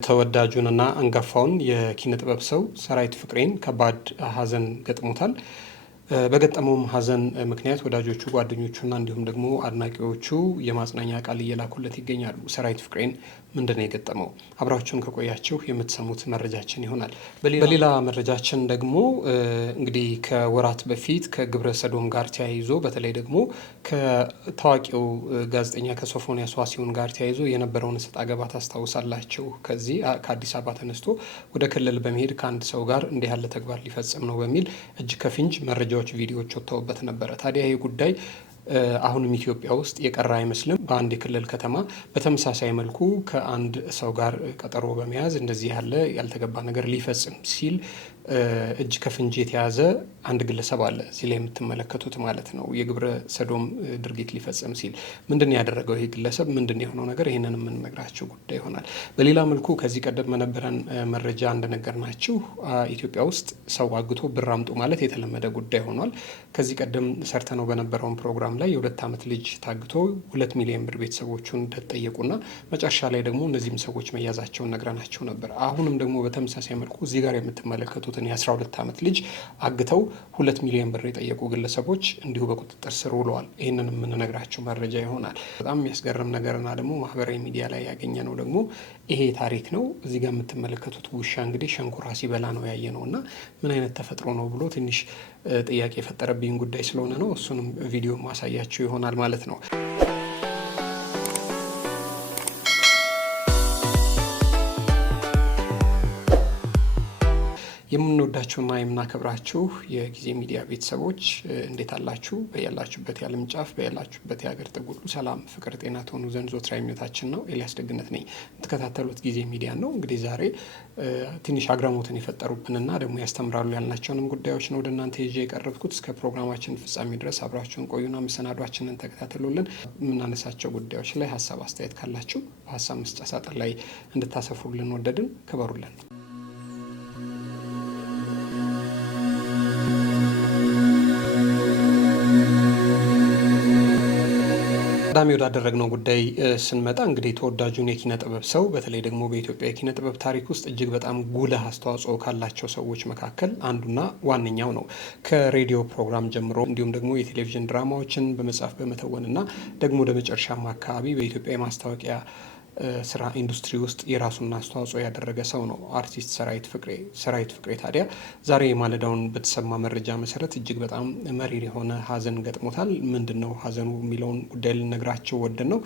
ተወዳጁንና አንጋፋውን የኪነ ጥበብ ሰው ሰራዊት ፍቅሬን ከባድ ሀዘን ገጥሞታል። በገጠመውም ሀዘን ምክንያት ወዳጆቹ ጓደኞቹና እንዲሁም ደግሞ አድናቂዎቹ የማጽናኛ ቃል እየላኩለት ይገኛሉ። ሰራዊት ፍቅሬን ምንድነው የገጠመው? አብራችሁን ከቆያችሁ የምትሰሙት መረጃችን ይሆናል። በሌላ መረጃችን ደግሞ እንግዲህ ከወራት በፊት ከግብረ ሰዶም ጋር ተያይዞ በተለይ ደግሞ ከታዋቂው ጋዜጠኛ ከሶፎንያስ ዋሲሁን ጋር ተያይዞ የነበረውን እሰጥ አገባ ታስታውሳላችሁ። ከዚህ ከአዲስ አበባ ተነስቶ ወደ ክልል በመሄድ ከአንድ ሰው ጋር እንዲህ ያለ ተግባር ሊፈጽም ነው በሚል እጅ ከፍንጅ መረጃዎች ቪዲዮዎች ወጥተውበት ነበረ። ታዲያ ይህ ጉዳይ አሁንም ኢትዮጵያ ውስጥ የቀረ አይመስልም። በአንድ የክልል ከተማ በተመሳሳይ መልኩ ከአንድ ሰው ጋር ቀጠሮ በመያዝ እንደዚህ ያለ ያልተገባ ነገር ሊፈጽም ሲል እጅ ከፍንጅ የተያዘ አንድ ግለሰብ አለ። እዚህ ላይ የምትመለከቱት ማለት ነው። የግብረ ሰዶም ድርጊት ሊፈጽም ሲል ምንድን ያደረገው ይህ ግለሰብ፣ ምንድን የሆነው ነገር፣ ይህንን የምንነግራችሁ ጉዳይ ይሆናል። በሌላ መልኩ ከዚህ ቀደም በነበረን መረጃ እንደነገርናችሁ ኢትዮጵያ ውስጥ ሰው አግቶ ብር አምጡ ማለት የተለመደ ጉዳይ ሆኗል። ከዚህ ቀደም ሰርተነው በነበረውን ፕሮግራም ላይ የ2 ዓመት ልጅ ታግቶ 2 ሚሊዮን ብር ቤተሰቦቹን እንደጠየቁና መጨረሻ ላይ ደግሞ እነዚህም ሰዎች መያዛቸውን ነግረናቸው ነበር። አሁንም ደግሞ በተመሳሳይ መልኩ እዚህ ጋር የምትመለከቱት የ12 ዓመት ልጅ አግተው 2 ሚሊዮን ብር የጠየቁ ግለሰቦች እንዲሁ በቁጥጥር ስር ውለዋል። ይህንን የምንነግራቸው መረጃ ይሆናል። በጣም የሚያስገርም ነገርና ደግሞ ማህበራዊ ሚዲያ ላይ ያገኘ ነው ደግሞ ይሄ ታሪክ ነው። እዚህ ጋር የምትመለከቱት ውሻ እንግዲህ ሸንኮራ ሲበላ ነው ያየ ነው እና ምን አይነት ተፈጥሮ ነው ብሎ ትንሽ ጥያቄ የፈጠረብኝ ጉዳይ ስለሆነ ነው። እሱንም ቪዲዮ ማሳያችሁ ይሆናል ማለት ነው። የምንወዳችሁና የምናከብራችሁ የጊዜ ሚዲያ ቤተሰቦች እንዴት አላችሁ? በያላችሁበት የዓለም ጫፍ በያላችሁበት የሀገር ጥግ ሁሉ ሰላም፣ ፍቅር፣ ጤና ትሆኑ ዘንድ ዘወትር ምኞታችን ነው። ኤልያስ ደግነት ነኝ። የምትከታተሉት ጊዜ ሚዲያ ነው። እንግዲህ ዛሬ ትንሽ አግራሞትን የፈጠሩብንና ደግሞ ያስተምራሉ ያልናቸውንም ጉዳዮች ነው ወደ እናንተ ይዤ የቀረብኩት። እስከ ፕሮግራማችን ፍጻሜ ድረስ አብራችሁን ቆዩና መሰናዷችንን ተከታተሉልን። የምናነሳቸው ጉዳዮች ላይ ሀሳብ አስተያየት ካላችሁ በሀሳብ መስጫ ሳጥን ላይ እንድታሰፍሩልን ወደድን። ክበሩልን። ቀዳሚ ወዳደረግነው ጉዳይ ስንመጣ እንግዲህ ተወዳጁን የኪነ ጥበብ ሰው በተለይ ደግሞ በኢትዮጵያ የኪነ ጥበብ ታሪክ ውስጥ እጅግ በጣም ጉልህ አስተዋጽኦ ካላቸው ሰዎች መካከል አንዱና ዋነኛው ነው። ከሬዲዮ ፕሮግራም ጀምሮ እንዲሁም ደግሞ የቴሌቪዥን ድራማዎችን በመጻፍ በመተወንና ደግሞ ወደ መጨረሻም አካባቢ በኢትዮጵያ የማስታወቂያ ስራ ኢንዱስትሪ ውስጥ የራሱን አስተዋጽኦ ያደረገ ሰው ነው አርቲስት ሰራዊት ፍቅሬ። ሰራዊት ፍቅሬ ታዲያ ዛሬ ማለዳውን በተሰማ መረጃ መሰረት እጅግ በጣም መሪር የሆነ ሀዘን ገጥሞታል። ምንድን ነው ሀዘኑ የሚለውን ጉዳይ ልነግራቸው ወደን ነው።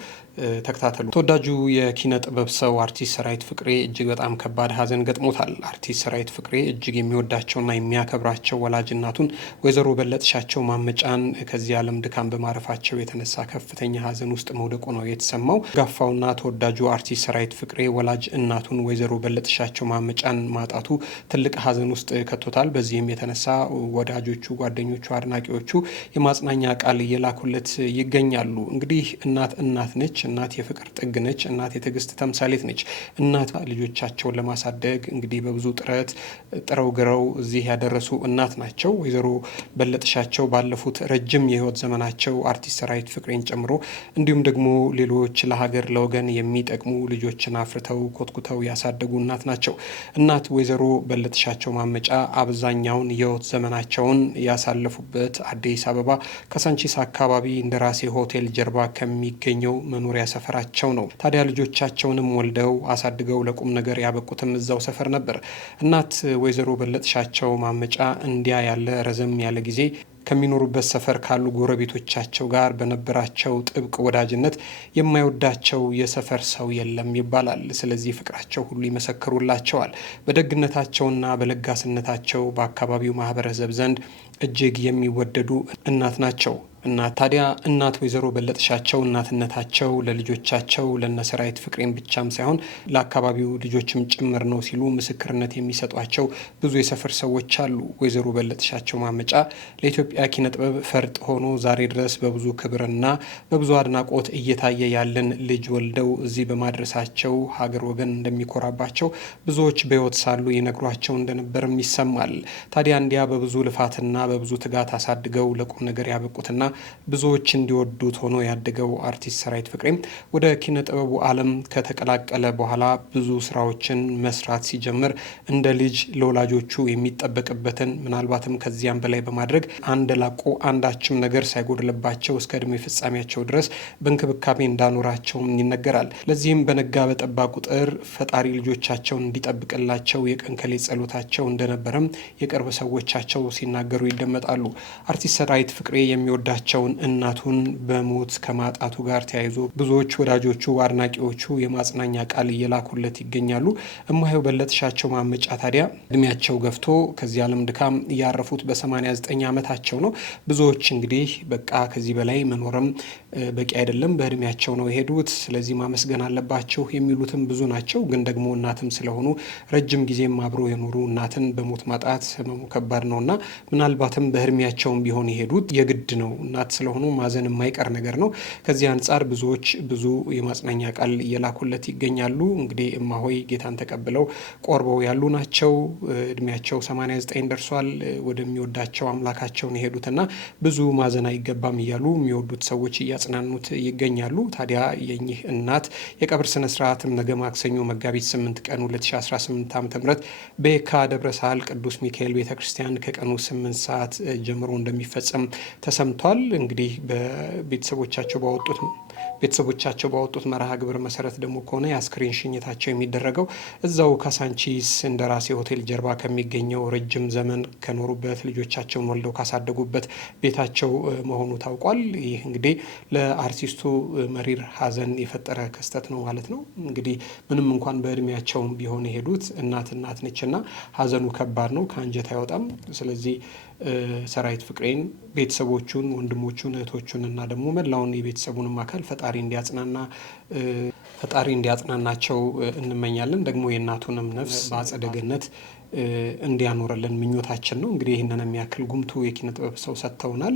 ተከታተሉ። ተወዳጁ የኪነ ጥበብ ሰው አርቲስት ሰራዊት ፍቅሬ እጅግ በጣም ከባድ ሀዘን ገጥሞታል። አርቲስት ሰራዊት ፍቅሬ እጅግ የሚወዳቸውና የሚያከብራቸው ወላጅ እናቱን ወይዘሮ በለጥሻቸው ማመጫን ከዚህ ዓለም ድካም በማረፋቸው የተነሳ ከፍተኛ ሀዘን ውስጥ መውደቁ ነው የተሰማው። ጋፋውና ተወዳጁ አርቲስት ሰራዊት ፍቅሬ ወላጅ እናቱን ወይዘሮ በለጥሻቸው ማመጫን ማጣቱ ትልቅ ሀዘን ውስጥ ከቶታል። በዚህም የተነሳ ወዳጆቹ፣ ጓደኞቹ፣ አድናቂዎቹ የማጽናኛ ቃል እየላኩለት ይገኛሉ። እንግዲህ እናት ነች። እናት የፍቅር ጥግ ነች። እናት የትዕግስት ተምሳሌት ነች። እናት ልጆቻቸውን ለማሳደግ እንግዲህ በብዙ ጥረው ግረው እዚህ ያደረሱ እናት ናቸው። ወይዘሮ በለጥሻቸው ባለፉት ረጅም የህይወት ዘመናቸው አርቲስት ሰራዊት ፍቅሬን ጨምሮ እንዲሁም ደግሞ ሌሎች ለሀገር ለወገን የሚጠቅሙ ልጆችን አፍርተው ኮትኩተው ያሳደጉ እናት ናቸው። እናት ወይዘሮ በለጥሻቸው ማመጫ አብዛኛውን የህይወት ዘመናቸውን ያሳለፉበት አዲስ አበባ ከሳንቺስ አካባቢ እንደራሴ ሆቴል ጀርባ ከሚገኘው መኖሪያ ሰፈራቸው ነው። ታዲያ ልጆቻቸውንም ወልደው አሳድገው ለቁም ነገር ያበቁትም እዛው ሰፈር ነበር። እናት ወይዘሮ በለጥሻቸው ማመጫ እንዲያ ያለ ረዘም ያለ ጊዜ ከሚኖሩበት ሰፈር ካሉ ጎረቤቶቻቸው ጋር በነበራቸው ጥብቅ ወዳጅነት የማይወዳቸው የሰፈር ሰው የለም ይባላል። ስለዚህ ፍቅራቸው ሁሉ ይመሰክሩላቸዋል። በደግነታቸውና በለጋስነታቸው በአካባቢው ማህበረሰብ ዘንድ እጅግ የሚወደዱ እናት ናቸው። ታዲያ እናት ወይዘሮ በለጥሻቸው እናትነታቸው ለልጆቻቸው ለነሰራዊት ፍቅሬን ብቻም ሳይሆን ለአካባቢው ልጆችም ጭምር ነው ሲሉ ምስክርነት የሚሰጧቸው ብዙ የሰፈር ሰዎች አሉ። ወይዘሮ በለጥሻቸው ማመጫ ለኢትዮጵያ ኪነ ጥበብ ፈርጥ ሆኖ ዛሬ ድረስ በብዙ ክብርና በብዙ አድናቆት እየታየ ያለን ልጅ ወልደው እዚህ በማድረሳቸው ሀገር ወገን እንደሚኮራባቸው ብዙዎች በሕይወት ሳሉ ይነግሯቸው እንደነበርም ይሰማል። ታዲያ እንዲያ በብዙ ልፋትና በብዙ ትጋት አሳድገው ለቁም ነገር ያበቁትና ብዙዎች እንዲወዱት ሆኖ ያደገው አርቲስት ሰራዊት ፍቅሬም ወደ ኪነ ጥበቡ ዓለም ከተቀላቀለ በኋላ ብዙ ስራዎችን መስራት ሲጀምር እንደ ልጅ ለወላጆቹ የሚጠበቅበትን ምናልባትም ከዚያም በላይ በማድረግ አንደላቆ አንዳችም ነገር ሳይጎድልባቸው እስከ እድሜ ፍጻሜያቸው ድረስ በእንክብካቤ እንዳኖራቸውም ይነገራል። ለዚህም በነጋ በጠባ ቁጥር ፈጣሪ ልጆቻቸውን እንዲጠብቅላቸው የቀን ከሌት ጸሎታቸው እንደነበረም የቅርብ ሰዎቻቸው ሲናገሩ ይደመጣሉ። አርቲስት ሰራዊት ፍቅሬ የሚወዳቸውን እናቱን በሞት ከማጣቱ ጋር ተያይዞ ብዙዎች ወዳጆቹ፣ አድናቂዎቹ የማጽናኛ ቃል እየላኩለት ይገኛሉ። እማየው በለጥሻቸው ማመጫ ታዲያ እድሜያቸው ገፍቶ ከዚህ ዓለም ድካም ያረፉት በ89 ዓመታቸው ነው። ብዙዎች እንግዲህ በቃ ከዚህ በላይ መኖርም በቂ አይደለም፣ በእድሜያቸው ነው የሄዱት፣ ስለዚህ ማመስገን አለባቸው የሚሉትም ብዙ ናቸው። ግን ደግሞ እናትም ስለሆኑ ረጅም ጊዜም አብሮ የኖሩ እናትን በሞት ማጣት ህመሙ ከባድ ነውና ምናልባትም በእድሜያቸውም ቢሆን የሄዱት የግድ ነው። እናት ስለሆኑ ማዘን የማይቀር ነገር ነው። ከዚህ አንጻር ብዙዎች ብዙ የማጽናኛ ቃል እየላኩለት ይገኛሉ። እንግዲህ እማሆይ ጌታን ተቀብለው ቆርበው ያሉ ናቸው። እድሜያቸው 89 ደርሷል። ወደሚወዳቸው አምላካቸውን የሄዱትና ብዙ ማዘን አይገባም እያሉ የሚወዱት ሰዎች እያጽናኑት ይገኛሉ። ታዲያ የኚህ እናት የቀብር ስነ ስርዓትም ነገ ማክሰኞ መጋቢት 8 ቀን 2018 ዓ.ም በየካ ደብረ ሳህል ቅዱስ ሚካኤል ቤተክርስቲያን ከቀኑ 8 ሰዓት ጀምሮ እንደሚፈጸም ተሰምቷል። እንግዲህ ቤተሰቦቻቸው ባወጡት መርሃ ግብር መሰረት ደግሞ ከሆነ የአስክሬን ሽኝታቸው የሚደረገው እዛው ካሳንቺስ እንደራሴ ሆቴል ጀርባ ከሚገኘው ረጅም ዘመን ከኖሩበት ልጆቻቸውን ወልደው ካሳደጉበት ቤታቸው መሆኑ ታውቋል። ይህ እንግዲህ ለአርቲስቱ መሪር ሐዘን የፈጠረ ክስተት ነው ማለት ነው። እንግዲህ ምንም እንኳን በእድሜያቸውም ቢሆን የሄዱት እናት ነችና ሐዘኑ ከባድ ነው፣ ከአንጀት አይወጣም። ስለዚህ ሰራዊት ፍቅሬን ቤተሰቦቹን፣ ወንድሞቹን፣ እህቶቹን እና ደግሞ መላውን የቤተሰቡንም አካል ፈጣሪ እንዲያጽናናቸው እንመኛለን። ደግሞ የእናቱንም ነፍስ በአጸደ ገነት እንዲያኖርልን ምኞታችን ነው። እንግዲህ ይህንን የሚያክል ጉምቱ የኪነ ጥበብ ሰው ሰጥተውናል።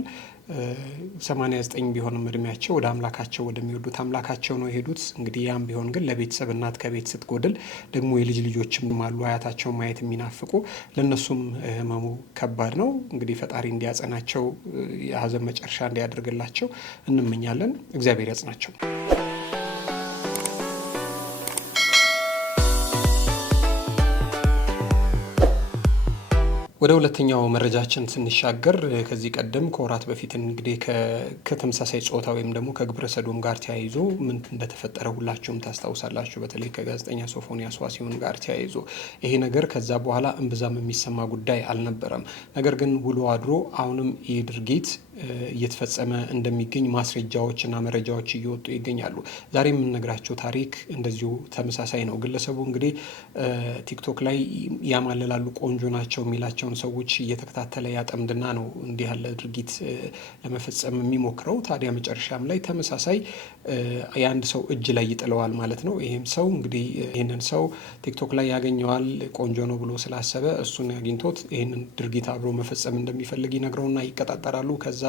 89 ቢሆንም እድሜያቸው ወደ አምላካቸው ወደሚወዱት አምላካቸው ነው የሄዱት። እንግዲህ ያም ቢሆን ግን ለቤተሰብ እናት ከቤት ስትጎድል ደግሞ የልጅ ልጆችም አሉ አያታቸው ማየት የሚናፍቁ፣ ለእነሱም ህመሙ ከባድ ነው። እንግዲህ ፈጣሪ እንዲያጸናቸው የሀዘን መጨረሻ እንዲያደርግላቸው እንመኛለን። እግዚአብሔር ያጽናቸው። ወደ ሁለተኛው መረጃችን ስንሻገር ከዚህ ቀደም ከወራት በፊት እንግዲህ ከተመሳሳይ ጾታ ወይም ደግሞ ከግብረ ሰዶም ጋር ተያይዞ ምን እንደተፈጠረ ሁላችሁም ታስታውሳላችሁ። በተለይ ከጋዜጠኛ ሶፎንያስ ዋሲሁን ጋር ተያይዞ ይሄ ነገር ከዛ በኋላ እምብዛም የሚሰማ ጉዳይ አልነበረም። ነገር ግን ውሎ አድሮ አሁንም ይህ ድርጊት እየተፈጸመ እንደሚገኝ ማስረጃዎችና መረጃዎች እየወጡ ይገኛሉ። ዛሬ የምንነግራቸው ታሪክ እንደዚሁ ተመሳሳይ ነው። ግለሰቡ እንግዲህ ቲክቶክ ላይ ያማልላሉ፣ ቆንጆ ናቸው የሚላቸውን ሰዎች እየተከታተለ ያጠምድና ነው እንዲህ ያለ ድርጊት ለመፈጸም የሚሞክረው። ታዲያ መጨረሻም ላይ ተመሳሳይ የአንድ ሰው እጅ ላይ ይጥለዋል ማለት ነው። ይህም ሰው እንግዲህ ይህንን ሰው ቲክቶክ ላይ ያገኘዋል፣ ቆንጆ ነው ብሎ ስላሰበ እሱን አግኝቶት ይህንን ድርጊት አብሮ መፈጸም እንደሚፈልግ ይነግረውና ይቀጣጠራሉ። ከዛ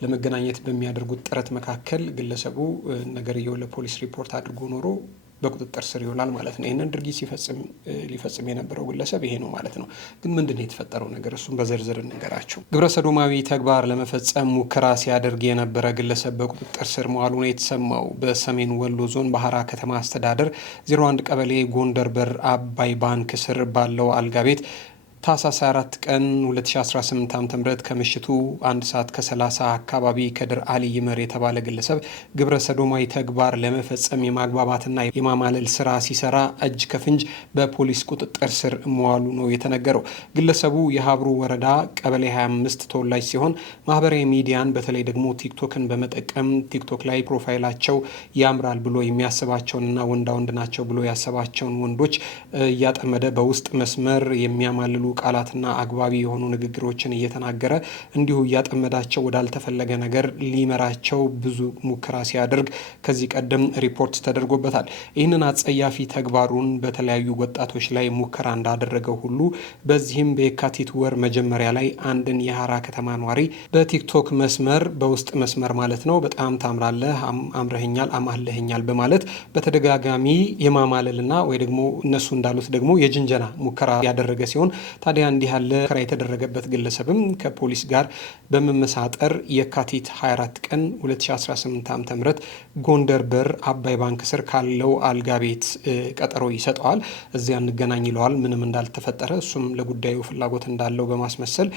ለመገናኘት በሚያደርጉት ጥረት መካከል ግለሰቡ ነገርየው ለፖሊስ ሪፖርት አድርጎ ኖሮ በቁጥጥር ስር ይውላል ማለት ነው። ይህንን ድርጊት ሊፈጽም የነበረው ግለሰብ ይሄ ነው ማለት ነው። ግን ምንድን ነው የተፈጠረው ነገር? እሱም በዝርዝር እንገራቸው። ግብረ ሰዶማዊ ተግባር ለመፈጸም ሙከራ ሲያደርግ የነበረ ግለሰብ በቁጥጥር ስር መዋሉ ነው የተሰማው። በሰሜን ወሎ ዞን ባህራ ከተማ አስተዳደር 01 ቀበሌ ጎንደር በር አባይ ባንክ ስር ባለው አልጋ ቤት ታህሳስ 4 ቀን 2018 ዓ.ም ከምሽቱ 1 ሰዓት ከ30 አካባቢ ከድር አሊ ይመር የተባለ ግለሰብ ግብረ ሰዶማዊ ተግባር ለመፈጸም የማግባባትና የማማለል ስራ ሲሰራ እጅ ከፍንጅ በፖሊስ ቁጥጥር ስር መዋሉ ነው የተነገረው። ግለሰቡ የሀብሩ ወረዳ ቀበሌ 25 ተወላጅ ሲሆን ማህበራዊ ሚዲያን በተለይ ደግሞ ቲክቶክን በመጠቀም ቲክቶክ ላይ ፕሮፋይላቸው ያምራል ብሎ የሚያስባቸውንና ወንዳ ወንድ ናቸው ብሎ ያሰባቸውን ወንዶች እያጠመደ በውስጥ መስመር የሚያማልሉ ቃላትና አግባቢ የሆኑ ንግግሮችን እየተናገረ እንዲሁ እያጠመዳቸው ወዳልተፈለገ ነገር ሊመራቸው ብዙ ሙከራ ሲያደርግ ከዚህ ቀደም ሪፖርት ተደርጎበታል። ይህንን አጸያፊ ተግባሩን በተለያዩ ወጣቶች ላይ ሙከራ እንዳደረገው ሁሉ በዚህም በየካቲት ወር መጀመሪያ ላይ አንድን የሀራ ከተማ ኗሪ በቲክቶክ መስመር በውስጥ መስመር ማለት ነው በጣም ታምራለህ፣ አምረህኛል፣ አማለህኛል በማለት በተደጋጋሚ የማማለልና ወይ ደግሞ እነሱ እንዳሉት ደግሞ የጅንጀና ሙከራ ያደረገ ሲሆን ታዲያ እንዲህ ያለ ሙከራ የተደረገበት ግለሰብም ከፖሊስ ጋር በመመሳጠር የካቲት 24 ቀን 2018 ዓ.ም ጎንደር በር አባይ ባንክ ስር ካለው አልጋ ቤት ቀጠሮ ይሰጠዋል። እዚያ እንገናኝ ይለዋል። ምንም እንዳልተፈጠረ እሱም ለጉዳዩ ፍላጎት እንዳለው በማስመሰል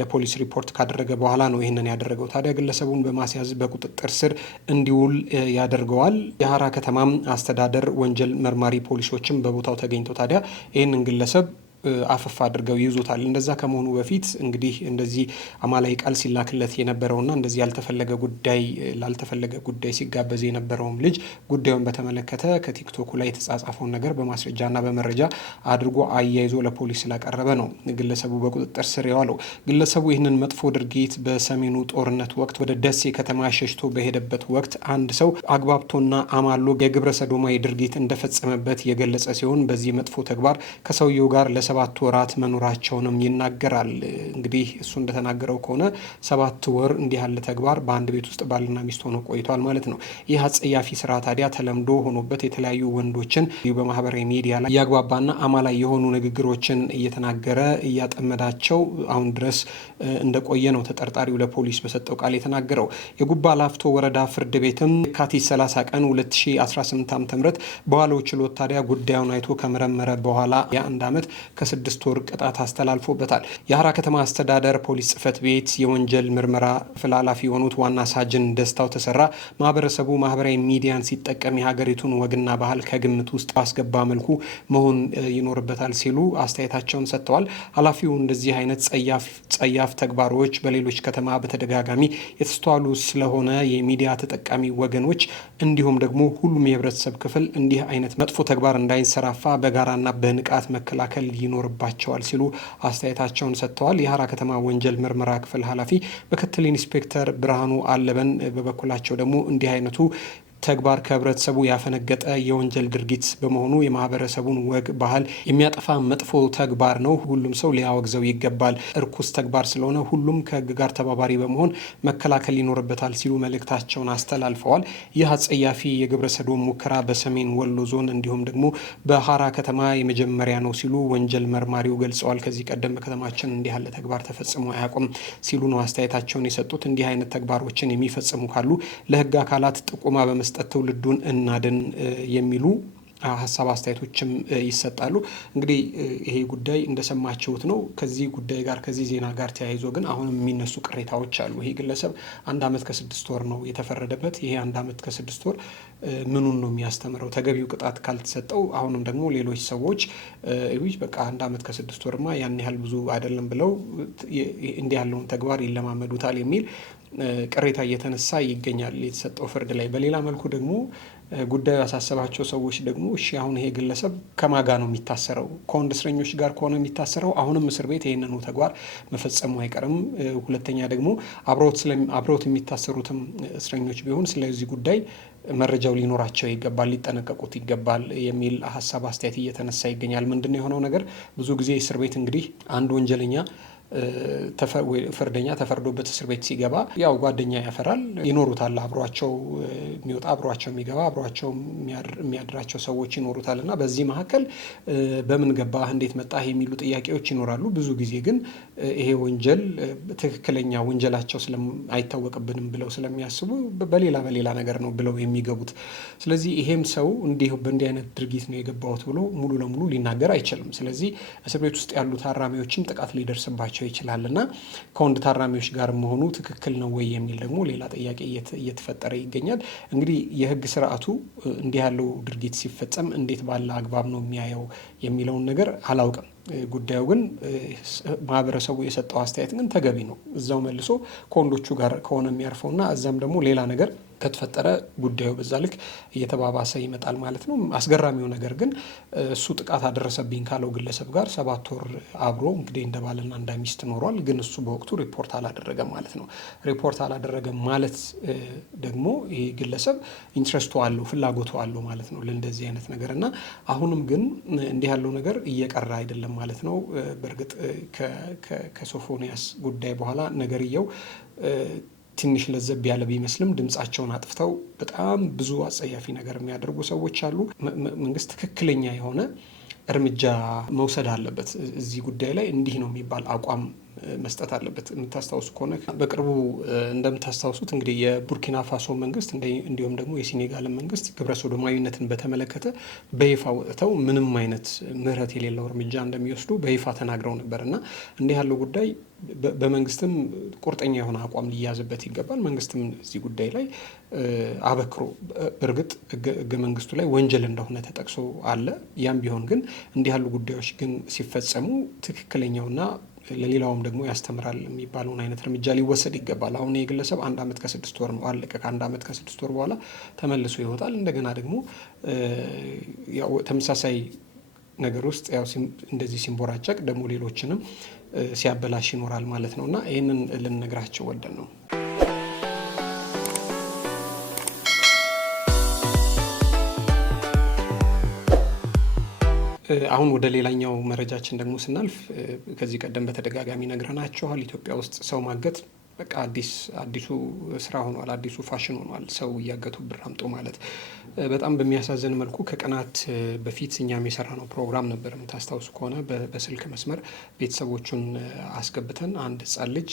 ለፖሊስ ሪፖርት ካደረገ በኋላ ነው ይህንን ያደረገው። ታዲያ ግለሰቡን በማስያዝ በቁጥጥር ስር እንዲውል ያደርገዋል። የሀራ ከተማም አስተዳደር ወንጀል መርማሪ ፖሊሶችም በቦታው ተገኝተው ታዲያ ይህንን ግለሰብ አፈፍ አድርገው ይይዙታል። እንደዛ ከመሆኑ በፊት እንግዲህ እንደዚህ አማላይ ቃል ሲላክለት የነበረውና እንደዚህ ላልተፈለገ ጉዳይ ሲጋበዝ የነበረውም ልጅ ጉዳዩን በተመለከተ ከቲክቶኩ ላይ የተጻጻፈውን ነገር በማስረጃና በመረጃ አድርጎ አያይዞ ለፖሊስ ስላቀረበ ነው ግለሰቡ በቁጥጥር ስር የዋለው። ግለሰቡ ይህንን መጥፎ ድርጊት በሰሜኑ ጦርነት ወቅት ወደ ደሴ ከተማ ሸሽቶ በሄደበት ወቅት አንድ ሰው አግባብቶና አማሎ የግብረ ሰዶማዊ ድርጊት እንደፈጸመበት የገለጸ ሲሆን በዚህ መጥፎ ተግባር ከሰውየው ጋር ለ7 ወራት መኖራቸውንም ይናገራል። እንግዲህ እሱ እንደተናገረው ከሆነ 7 ወር እንዲህ ያለ ተግባር በአንድ ቤት ውስጥ ባልና ሚስት ሆኖ ቆይቷል ማለት ነው። ይህ አጸያፊ ስራ ታዲያ ተለምዶ ሆኖበት የተለያዩ ወንዶችን በማህበራዊ ሚዲያ ላይ እያግባባና አማላይ የሆኑ ንግግሮችን እየተናገረ እያጠመዳቸው አሁን ድረስ እንደቆየ ነው ተጠርጣሪው ለፖሊስ በሰጠው ቃል የተናገረው። የጉባ ላፍቶ ወረዳ ፍርድ ቤትም የካቲት 30 ቀን 2018 ዓ.ም በዋለው ችሎት ታዲያ ጉዳዩን አይቶ ከመረመረ በኋላ የ1 ዓመት ከ6 ወር ቅጣት አስተላልፎበታል። የሀራ ከተማ አስተዳደር ፖሊስ ጽህፈት ቤት የወንጀል ምርመራ ክፍል ኃላፊ የሆኑት ዋና ሳጅን ደስታው ተሰራ ማህበረሰቡ ማህበራዊ ሚዲያን ሲጠቀም የሀገሪቱን ወግና ባህል ከግምት ውስጥ ባስገባ መልኩ መሆን ይኖርበታል ሲሉ አስተያየታቸውን ሰጥተዋል። ኃላፊው እንደዚህ አይነት ጸያፍ ተግባሮች በሌሎች ከተማ በተደጋጋሚ የተስተዋሉ ስለሆነ የሚዲያ ተጠቃሚ ወገኖች እንዲሁም ደግሞ ሁሉም የህብረተሰብ ክፍል እንዲህ አይነት መጥፎ ተግባር እንዳይንሰራፋ በጋራና በንቃት መከላከል ይኖርባቸዋል ሲሉ አስተያየታቸውን ሰጥተዋል። የሀራ ከተማ ወንጀል ምርመራ ክፍል ኃላፊ ምክትል ኢንስፔክተር ብርሃኑ አለበን በበኩላቸው ደግሞ እንዲህ አይነቱ ተግባር ከህብረተሰቡ ያፈነገጠ የወንጀል ድርጊት በመሆኑ የማህበረሰቡን ወግ ባህል የሚያጠፋ መጥፎ ተግባር ነው። ሁሉም ሰው ሊያወግዘው ይገባል። እርኩስ ተግባር ስለሆነ ሁሉም ከህግ ጋር ተባባሪ በመሆን መከላከል ይኖርበታል ሲሉ መልእክታቸውን አስተላልፈዋል። ይህ አጸያፊ የግብረ ሰዶም ሙከራ በሰሜን ወሎ ዞን እንዲሁም ደግሞ በሀራ ከተማ የመጀመሪያ ነው ሲሉ ወንጀል መርማሪው ገልጸዋል። ከዚህ ቀደም በከተማችን እንዲህ ያለ ተግባር ተፈጽሞ አያውቁም ሲሉ ነው አስተያየታቸውን የሰጡት። እንዲህ አይነት ተግባሮችን የሚፈጽሙ ካሉ ለህግ አካላት ጥቆማ በመስጠት ትውልዱን እናድን የሚሉ ሀሳብ አስተያየቶችም ይሰጣሉ። እንግዲህ ይሄ ጉዳይ እንደሰማችሁት ነው። ከዚህ ጉዳይ ጋር ከዚህ ዜና ጋር ተያይዞ ግን አሁንም የሚነሱ ቅሬታዎች አሉ። ይሄ ግለሰብ 1 ዓመት ከ6 ወር ነው የተፈረደበት። ይሄ 1 ዓመት ከ6 ወር ምኑን ነው የሚያስተምረው? ተገቢው ቅጣት ካልተሰጠው አሁንም ደግሞ ሌሎች ሰዎች በቃ 1 ዓመት ከ6 ወርማ ያን ያህል ብዙ አይደለም ብለው እንዲህ ያለውን ተግባር ይለማመዱታል የሚል ቅሬታ እየተነሳ ይገኛል የተሰጠው ፍርድ ላይ። በሌላ መልኩ ደግሞ ጉዳዩ ያሳሰባቸው ሰዎች ደግሞ እሺ አሁን ይሄ ግለሰብ ከማጋ ነው የሚታሰረው? ከወንድ እስረኞች ጋር ከሆነ የሚታሰረው አሁንም እስር ቤት ይህንኑ ተግባር መፈጸሙ አይቀርም። ሁለተኛ ደግሞ አብረውት የሚታሰሩትም እስረኞች ቢሆን ስለዚህ ጉዳይ መረጃው ሊኖራቸው ይገባል፣ ሊጠነቀቁት ይገባል የሚል ሀሳብ አስተያየት እየተነሳ ይገኛል። ምንድነው የሆነው ነገር? ብዙ ጊዜ እስር ቤት እንግዲህ አንድ ወንጀለኛ ፍርደኛ ተፈርዶበት እስር ቤት ሲገባ ያው ጓደኛ ያፈራል፣ ይኖሩታል። አብሯቸው የሚወጣ አብሯቸው የሚገባ አብሯቸው የሚያድራቸው ሰዎች ይኖሩታል እና በዚህ መካከል በምን ገባህ፣ እንዴት መጣህ የሚሉ ጥያቄዎች ይኖራሉ። ብዙ ጊዜ ግን ይሄ ወንጀል ትክክለኛ ወንጀላቸው አይታወቅብንም ብለው ስለሚያስቡ በሌላ ነገር ነው ብለው የሚገቡት። ስለዚህ ይሄም ሰው በእንዲህ አይነት ድርጊት ነው የገባሁት ብሎ ሙሉ ለሙሉ ሊናገር አይችልም። ስለዚህ እስር ቤት ውስጥ ያሉ ታራሚዎችም ጥቃት ሊደርስባቸው ይችላል እና ከወንድ ታራሚዎች ጋር መሆኑ ትክክል ነው ወይ የሚል ደግሞ ሌላ ጥያቄ እየተፈጠረ ይገኛል። እንግዲህ የህግ ስርዓቱ እንዲህ ያለው ድርጊት ሲፈጸም እንዴት ባለ አግባብ ነው የሚያየው የሚለውን ነገር አላውቅም። ጉዳዩ ግን ማህበረሰቡ የሰጠው አስተያየት ግን ተገቢ ነው። እዛው መልሶ ከወንዶቹ ጋር ከሆነ የሚያርፈውና እዛም ደግሞ ሌላ ነገር ከተፈጠረ ጉዳዩ በዛ ልክ እየተባባሰ ይመጣል ማለት ነው። አስገራሚው ነገር ግን እሱ ጥቃት አደረሰብኝ ካለው ግለሰብ ጋር 7 ወር አብሮ እንግዲህ እንደ ባልና እንደ ሚስት ኖሯል። ግን እሱ በወቅቱ ሪፖርት አላደረገም ማለት ነው። ሪፖርት አላደረገም ማለት ደግሞ ይህ ግለሰብ ኢንትረስቱ አለው፣ ፍላጎቱ አለው ማለት ነው ለእንደዚህ አይነት ነገር እና አሁንም ግን እንዲህ ያለው ነገር እየቀረ አይደለም ማለት ነው። በእርግጥ ከሶፎንያስ ጉዳይ በኋላ ነገርየው ትንሽ ለዘብ ያለ ቢመስልም ድምጻቸውን አጥፍተው በጣም ብዙ አጸያፊ ነገር የሚያደርጉ ሰዎች አሉ። መንግስት ትክክለኛ የሆነ እርምጃ መውሰድ አለበት። እዚህ ጉዳይ ላይ እንዲህ ነው የሚባል አቋም መስጠት አለበት። የምታስታውሱ ከሆነ በቅርቡ እንደምታስታውሱት እንግዲህ የቡርኪና ፋሶ መንግስት እንዲሁም ደግሞ የሴኔጋል መንግስት ግብረ ሶዶማዊነትን በተመለከተ በይፋ ወጥተው ምንም አይነት ምህረት የሌለው እርምጃ እንደሚወስዱ በይፋ ተናግረው ነበር እና እንዲህ ያለው ጉዳይ በመንግስትም ቁርጠኛ የሆነ አቋም ሊያዝበት ይገባል። መንግስትም እዚህ ጉዳይ ላይ አበክሮ በእርግጥ ህገ መንግስቱ ላይ ወንጀል እንደሆነ ተጠቅሶ አለ። ያም ቢሆን ግን እንዲህ ያሉ ጉዳዮች ግን ሲፈጸሙ ትክክለኛውና ለሌላውም ደግሞ ያስተምራል የሚባለውን አይነት እርምጃ ሊወሰድ ይገባል። አሁን የግለሰብ 1 ዓመት ከ6 ወር ነው አለቀ። ከ1 ዓመት ከ6 ወር በኋላ ተመልሶ ይወጣል። እንደገና ደግሞ ተመሳሳይ ነገር ውስጥ እንደዚህ ሲንቦራጨቅ ደግሞ ሌሎችንም ሲያበላሽ ይኖራል ማለት ነው እና ይህንን ልንነግራቸው ወደን ነው። አሁን ወደ ሌላኛው መረጃችን ደግሞ ስናልፍ ከዚህ ቀደም በተደጋጋሚ ነግረናችኋል። ኢትዮጵያ ውስጥ ሰው ማገት በቃ አዲሱ ስራ ሆኗል፣ አዲሱ ፋሽን ሆኗል። ሰው እያገቱ ብር አምጦ ማለት በጣም በሚያሳዝን መልኩ ከቀናት በፊት እኛም የሰራ ነው ፕሮግራም ነበር። የምታስታውሱ ከሆነ በስልክ መስመር ቤተሰቦቹን አስገብተን አንድ ህጻን ልጅ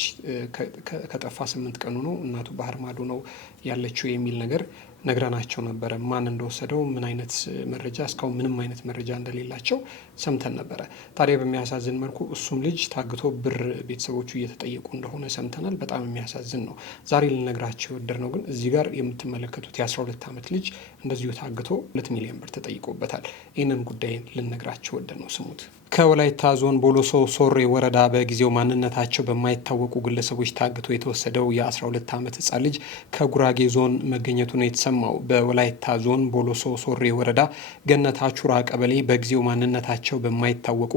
ከጠፋ 8 ቀኑ ነው፣ እናቱ ባህር ማዶ ነው ያለችው የሚል ነገር ነግረናቸው ነበረ። ማን እንደወሰደው ምን አይነት መረጃ እስካሁን ምንም አይነት መረጃ እንደሌላቸው ሰምተን ነበረ። ታዲያ በሚያሳዝን መልኩ እሱም ልጅ ታግቶ ብር ቤተሰቦቹ እየተጠየቁ እንደሆነ ሰምተናል። በጣም የሚያሳዝን ነው። ዛሬ ልነግራቸው የወደድ ነው ግን እዚህ ጋር የምትመለከቱት የ12 ዓመት ልጅ እንደዚሁ ታግቶ 2 ሚሊዮን ብር ተጠይቆበታል። ይህንን ጉዳይ ልነግራቸው ወደድ ነው። ስሙት። ከወላይታ ዞን ቦሎሶ ሶሬ ወረዳ በጊዜው ማንነታቸው በማይታወቁ ግለሰቦች ታግቶ የተወሰደው የ12 ዓመት ህጻን ልጅ ከጉራጌ ዞን መገኘቱ ነው የተሰማው። በወላይታ ዞን ቦሎሶ ሶሬ ወረዳ ገነት አቹራ ቀበሌ በጊዜው ማንነታቸው በማይታወቁ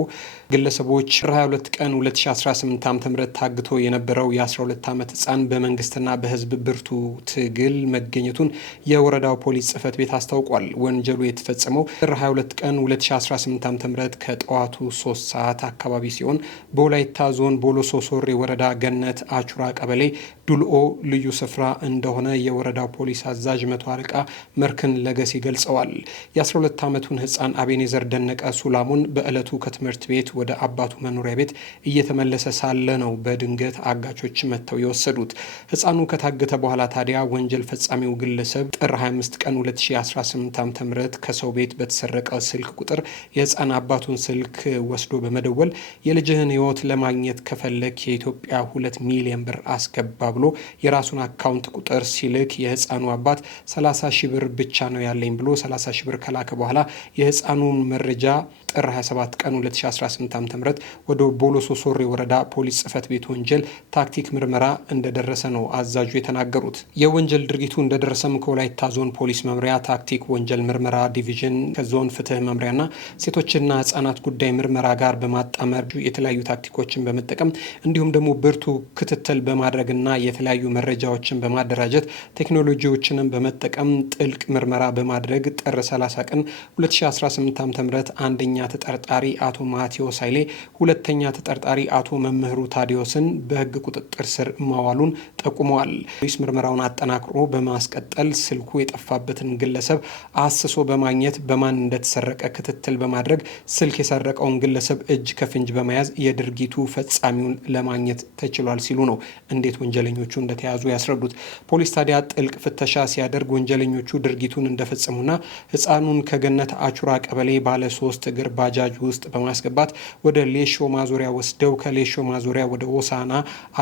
ግለሰቦች 22 ቀን 2018 ዓ.ም ታግቶ የነበረው የ12 ዓመት ህጻን በመንግስትና በህዝብ ብርቱ ትግል መገኘቱን የወረዳው ፖሊስ ጽህፈት ቤት አስታውቋል። ወንጀሉ የተፈጸመው 22 ቀን 2018 ዓ.ም ከጠዋቱ 3 ሰዓት አካባቢ ሲሆን በወላይታ ዞን ቦሎሶ ሶሬ ወረዳ ገነት አቹራ ቀበሌ ዱልኦ ልዩ ስፍራ እንደሆነ የወረዳው ፖሊስ አዛዥ 100 አለቃ መርክን ለገሴ ገልጸዋል። የ12 ዓመቱን ህፃን አቤኔዘር ደነቀ ሱላሙን በዕለቱ ከትምህርት ቤት ወደ አባቱ መኖሪያ ቤት እየተመለሰ ሳለ ነው በድንገት አጋቾች መጥተው የወሰዱት። ህፃኑ ከታገተ በኋላ ታዲያ ወንጀል ፈጻሚው ግለሰብ ጥር 25 ቀን 2018 ዓ.ም ከሰው ቤት በተሰረቀ ስልክ ቁጥር የህፃን አባቱን ስልክ ወስዶ በመደወል የልጅህን ህይወት ለማግኘት ከፈለክ የኢትዮጵያ 2 ሚሊዮን ብር አስገባ ብሎ የራሱን አካውንት ቁጥር ሲልክ የህፃኑ አባት 30 ሺህ ብር ብቻ ነው ያለኝ ብሎ 30 ሺህ ብር ከላከ በኋላ የህፃኑን መረጃ ጥር 27 ቀን 2018 ዓ.ም ወደ ቦሎሶ ሶሬ ወረዳ ፖሊስ ጽህፈት ቤት ወንጀል ታክቲክ ምርመራ እንደደረሰ ነው አዛዡ የተናገሩት። የወንጀል ድርጊቱ እንደደረሰም ከወላይታ ዞን ፖሊስ መምሪያ ታክቲክ ወንጀል ምርመራ ዲቪዥን ከዞን ፍትህ መምሪያና ሴቶችና ህጻናት ጉዳይ ምርመራ ጋር በማጣመር የተለያዩ ታክቲኮችን በመጠቀም እንዲሁም ደግሞ ብርቱ ክትትል በማድረግና የተለያዩ መረጃዎችን በማደራጀት ቴክኖሎጂዎችንም በመጠቀም ጥልቅ ምርመራ በማድረግ ጥር 30 ቀን 2018 ዓ.ም አንደኛ ተጠርጣሪ አቶ ማቴዎስ ኃይሌ፣ ሁለተኛ ተጠርጣሪ አቶ መምህሩ ታዲዮስን በህግ ቁጥጥር ስር ማዋሉን ጠቁመዋል። ፖሊስ ምርመራውን አጠናክሮ በማስቀጠል ስልኩ የጠፋበትን ግለሰብ አስሶ በማግኘት በማን እንደተሰረቀ ክትትል በማድረግ ስልክ የሰረቀውን ግለሰብ እጅ ከፍንጅ በመያዝ የድርጊቱ ፈጻሚውን ለማግኘት ተችሏል ሲሉ ነው እንዴት ወንጀለኞቹ እንደተያዙ ያስረዱት። ፖሊስ ታዲያ ጥልቅ ፍተሻ ሲያደርግ ወንጀለኞቹ ድርጊቱን እንደፈጸሙና ህፃኑን ከገነት አቹራ ቀበሌ ባለ 3 እግር ባጃጅ ውስጥ በማስገባት ወደ ሌሾ ማዞሪያ ወስደው ከሌሾ ማዞሪያ ወደ ሆሳዕና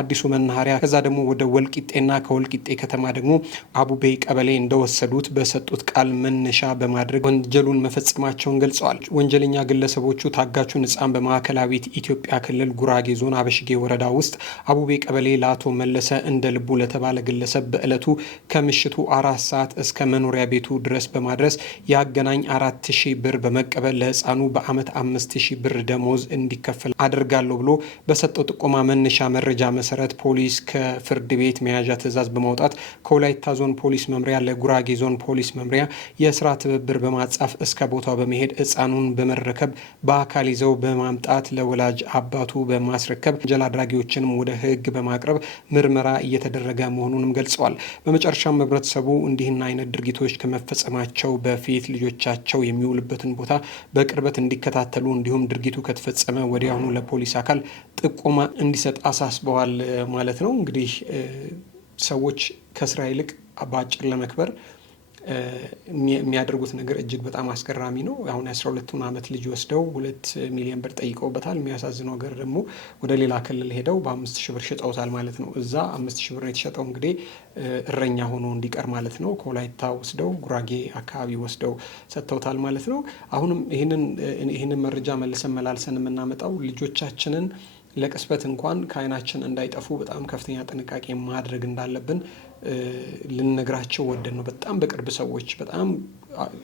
አዲሱ መናኸሪያ ከዛ ደግሞ ወደ ወልቂጤና ከወልቂጤ ከተማ ደግሞ አቡቤ ቀበሌ እንደወሰዱት በሰጡት ቃል መነሻ በማድረግ ወንጀሉን መፈጸማቸውን ገልጸዋል። ወንጀለኛ ግለሰቦቹ ታጋቹን ህፃን በማዕከላዊት ኢትዮጵያ ክልል ጉራጌ ዞን አበሽጌ ወረዳ ውስጥ አቡቤ ቀበሌ ለአቶ መለሰ እንደ ልቡ ለተባለ ግለሰብ በዕለቱ ከምሽቱ 4 ሰዓት እስከ መኖሪያ ቤቱ ድረስ በማድረስ ያገናኝ 4000 ብር በመቀበል ለህፃኑ በአመት 5000 ብር ደሞዝ እንዲከፈል አድርጋለሁ ብሎ በሰጠው ጥቆማ መነሻ መረጃ መሰረት ፖሊስ ከፍርድ ቤት ቤት መያዣ ትዕዛዝ በማውጣት ከወላይታ ዞን ፖሊስ መምሪያ ለጉራጌ ዞን ፖሊስ መምሪያ የስራ ትብብር በማጻፍ እስከ ቦታው በመሄድ ህፃኑን በመረከብ በአካል ይዘው በማምጣት ለወላጅ አባቱ በማስረከብ ወንጀል አድራጊዎችንም ወደ ህግ በማቅረብ ምርመራ እየተደረገ መሆኑንም ገልጸዋል። በመጨረሻም ህብረተሰቡ እንዲህና አይነት ድርጊቶች ከመፈጸማቸው በፊት ልጆቻቸው የሚውልበትን ቦታ በቅርበት እንዲከታተሉ እንዲሁም ድርጊቱ ከተፈጸመ ወዲያውኑ ለፖሊስ አካል ጥቆማ እንዲሰጥ አሳስበዋል ማለት ነው። እንግዲህ ሰዎች ከስራ ይልቅ በአጭር ለመክበር የሚያደርጉት ነገር እጅግ በጣም አስገራሚ ነው። አሁን 12ቱን ዓመት ልጅ ወስደው 2 ሚሊዮን ብር ጠይቀውበታል። የሚያሳዝነው ነገር ደግሞ ወደ ሌላ ክልል ሄደው በ5,000 ብር ሽጠውታል ማለት ነው። እዛ 5,000 ብር የተሸጠው እንግዲህ እረኛ ሆኖ እንዲቀር ማለት ነው። ከወላይታ ወስደው ጉራጌ አካባቢ ወስደው ሰጥተውታል ማለት ነው። አሁንም ይህንን መረጃ መልሰን መላልሰን የምናመጣው ልጆቻችንን ለቅስበት እንኳን ከአይናችን እንዳይጠፉ በጣም ከፍተኛ ጥንቃቄ ማድረግ እንዳለብን ልንነግራቸው ወደን ነው። በጣም በቅርብ ሰዎች በጣም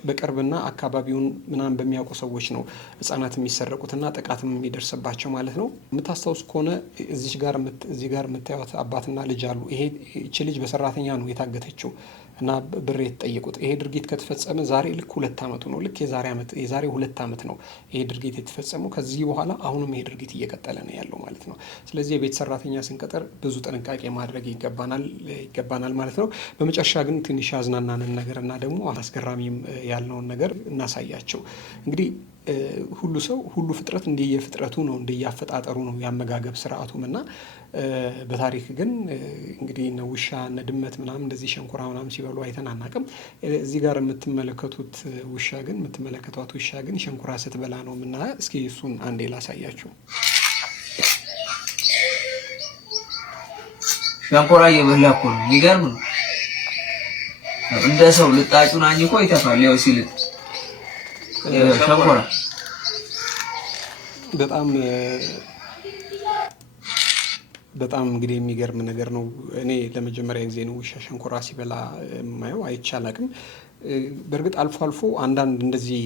በቅርብና አካባቢውን ምናምን በሚያውቁ ሰዎች ነው ህጻናት የሚሰረቁትና ጥቃትም የሚደርስባቸው ማለት ነው። የምታስታውስ ከሆነ እዚህ ጋር የምታዩት አባትና ልጅ አሉ። ይቺ ልጅ በሰራተኛ ነው የታገተችው እና ብር የተጠየቁት። ይሄ ድርጊት ከተፈጸመ ዛሬ ልክ 2 ዓመቱ ነው። ልክ የዛሬ 2 ዓመት ነው ይሄ ድርጊት የተፈጸመው። ከዚህ በኋላ አሁንም ይሄ ድርጊት እየቀጠለ ነው ያለው ማለት ነው። ስለዚህ የቤት ሰራተኛ ስንቀጥር ብዙ ጥንቃቄ ማድረግ ይገባናል ማለት ነው። በመጨረሻ ግን ትንሽ ያዝናናንን ነገር እና ደግሞ አስገራሚም ያልነውን ነገር እናሳያቸው። እንግዲህ ሁሉ ፍጥረት እንደየፍጥረቱ ነው፣ እንደያፈጣጠሩ ነው ያመጋገብ ስርዓቱም እና በታሪክ ግን እንግዲህ እነ ውሻ እነ ድመት ምናምን እንደዚህ ሸንኮራ ምናምን ሲበሉ አይተን አናውቅም። እዚህ ጋር የምትመለከቷት ውሻ ግን ሸንኮራ ስትበላ ነው የምናያ። እስኪ እሱን አንዴ ላሳያችሁ። ሸንኮራ እየበላ እኮ ነው። የሚገርም ነው። እንደ ሰው ልጣጩን አኝኮ ይተፋል። ያው ሲልጥ ሸንኮራ በጣም እንግዲህ የሚገርም ነገር ነው። እኔ ለመጀመሪያ ጊዜ ነው ውሻ ሸንኮራ ሲበላ የማየው፣ አይቼ አላውቅም። በእርግጥ አልፎ አልፎ አንዳንድ እንደዚህ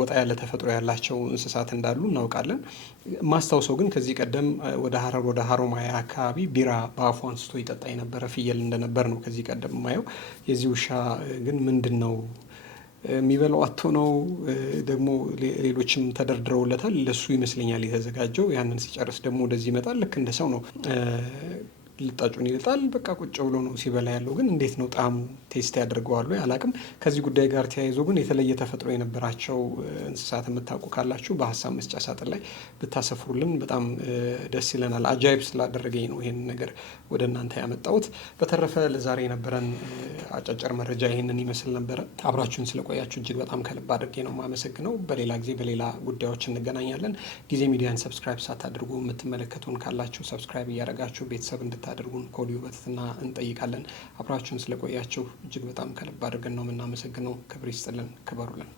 ወጣ ያለ ተፈጥሮ ያላቸው እንስሳት እንዳሉ እናውቃለን። ማስታውሰው ግን ከዚህ ቀደም ወደ ሀሮማያ አካባቢ ቢራ በአፉ አንስቶ ይጠጣ የነበረ ፍየል እንደነበር ነው ከዚህ ቀደም የማየው። የዚህ ውሻ ግን ምንድን ነው የሚበላው? አቶ ነው ደግሞ ሌሎችም ተደርድረውለታል። ለሱ ይመስለኛል የተዘጋጀው። ያንን ሲጨርስ ደግሞ ወደዚህ ይመጣል። ልክ እንደ ሰው ነው ልጣጩን ይልጣል። በቃ ቁጭ ብሎ ነው ሲበላ ያለው። ግን እንዴት ነው ጣዕሙ ቴስት ያደርገዋል ወይ አላቅም። ከዚህ ጉዳይ ጋር ተያይዞ ግን የተለየ ተፈጥሮ የነበራቸው እንስሳት የምታውቁ ካላችሁ በሀሳብ መስጫ ሳጥን ላይ ብታሰፍሩልን በጣም ደስ ይለናል። አጃይብ ስላደረገኝ ነው ይሄንን ነገር ወደ እናንተ ያመጣሁት። በተረፈ ለዛሬ የነበረን አጫጭር መረጃ ይሄንን ይመስል ነበረ። አብራችሁን ስለቆያችሁ እጅግ በጣም ከልብ አድርጌ ነው የማመሰግነው። በሌላ ጊዜ በሌላ ጉዳዮች እንገናኛለን። ጊዜ ሚዲያን ሰብስክራይብ ሳታደርጉ የምትመለከቱን ካላችሁ ሰብስክራይብ እያደረጋችሁ ቤተሰብ እንድታደርጉን ከወዲሁ በትህትና እንጠይቃለን። አብራችሁን ስለቆያችሁ እጅግ በጣም ከልብ አድርገን ነው የምናመሰግነው። ክብር ይስጥልን፣ ክበሩልን።